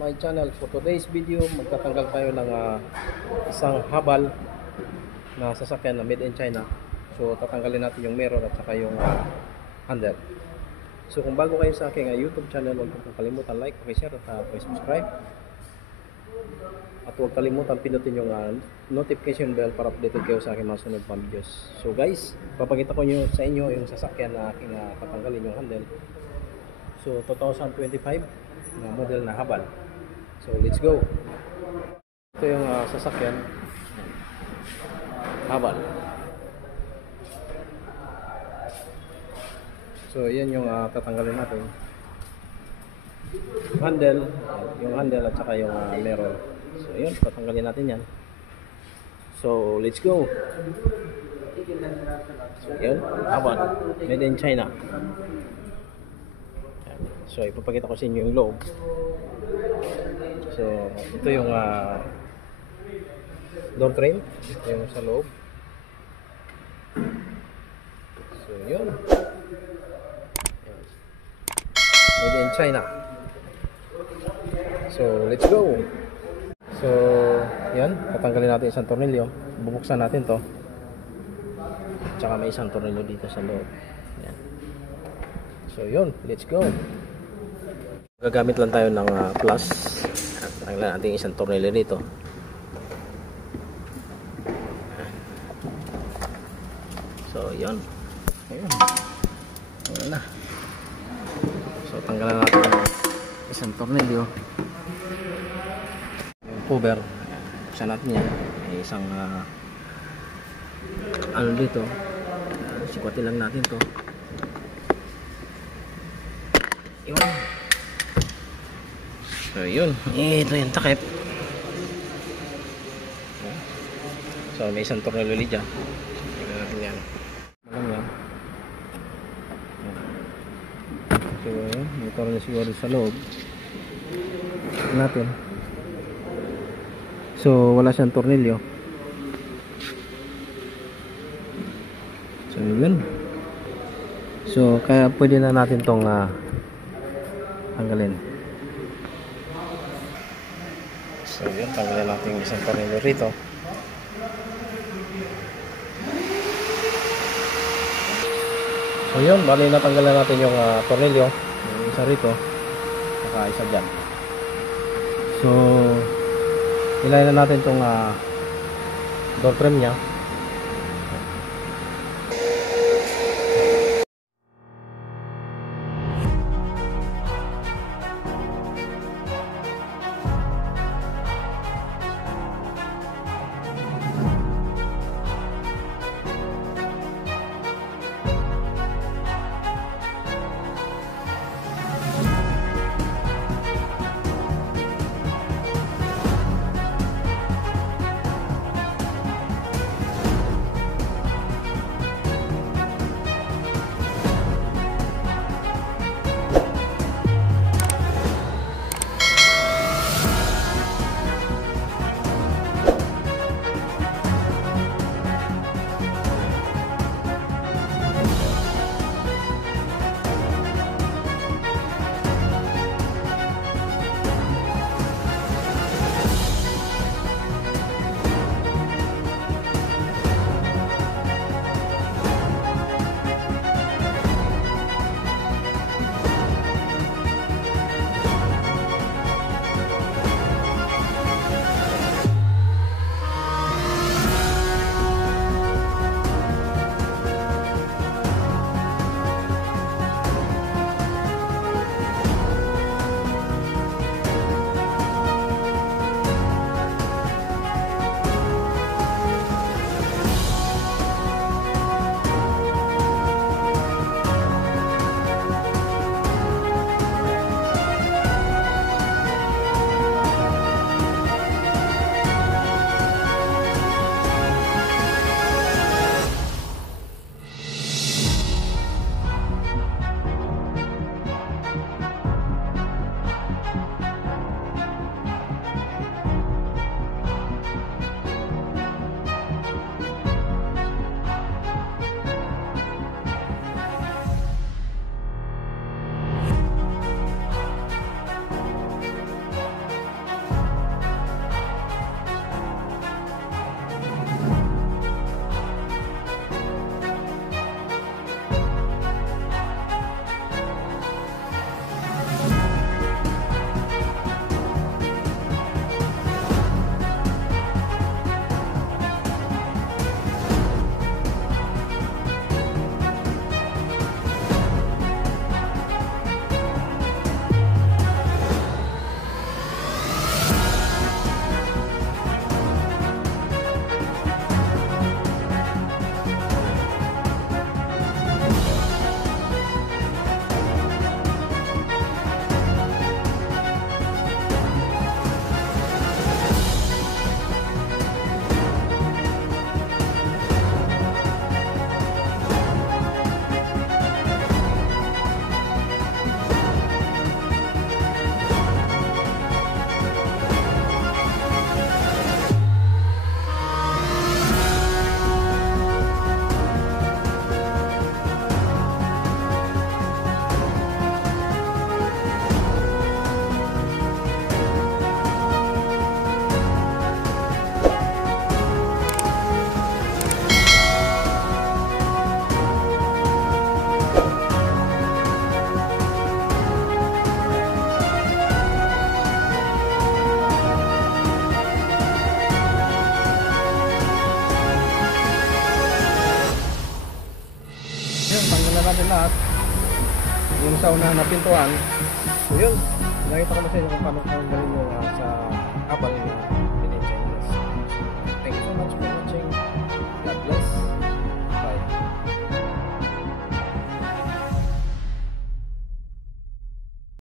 my channel. For today's video, magtatanggal tayo ng isang habal na sasakyan na made in China. So tatanggalin natin yung mirror at saka yung handle. So kung bago kayo sa aking YouTube channel, huwag kang kalimutan like, share at subscribe. At huwag kalimutan pinutin yung notification bell para updated kayo sa aking mga sunod pang videos. So guys, papakita ko sa inyo yung sasakyan na aking tatanggalin yung handle. So 2025 na model na habal. So let's go. Ito yung sasakyan habal. So yan yung tatanggalin natin. Handle, yung handle at saka yung mirror. So yun, tatanggalin natin yan. So let's go. So yun, habal, made in China. So ipapakita ko sa inyo yung loob. So ito yung door frame, ito yung sa loob. So yun, made in China. So let's go. So yan, tatanggalin natin isang tornilyo. Bubuksan natin to. Tsaka may isang tornilyo dito sa loob. Yan. So yun, let's go. Gagamit lang tayo ng plus. Tanggalan natin isang tornilyo dito. So yun. Ayun. Ayun na. So tanggalan natin isang tornilyo. Yung cover. Buksan natin yan. May isang ano dito. Sikwatin lang natin to. Yun. So yun, ito yung takip. So may isang tornilyo dyan. Tignan natin yan. Malang yan. So yun, may tornilyo siguro sa loob natin. So wala siyang tornilyo. So yun. So kaya pwede na natin tong tanggalin. So yun, tanggalin natin yung isang tornilyo rito. So yun, bali natanggalan natin yung tornilyo, yung isa rito, saka isa dyan. So ilayin na natin itong door frame nya. lahat. Yung sa unahan na pintuan. So yun, nakita ko na sa inyo kung paano kung gawin nyo sa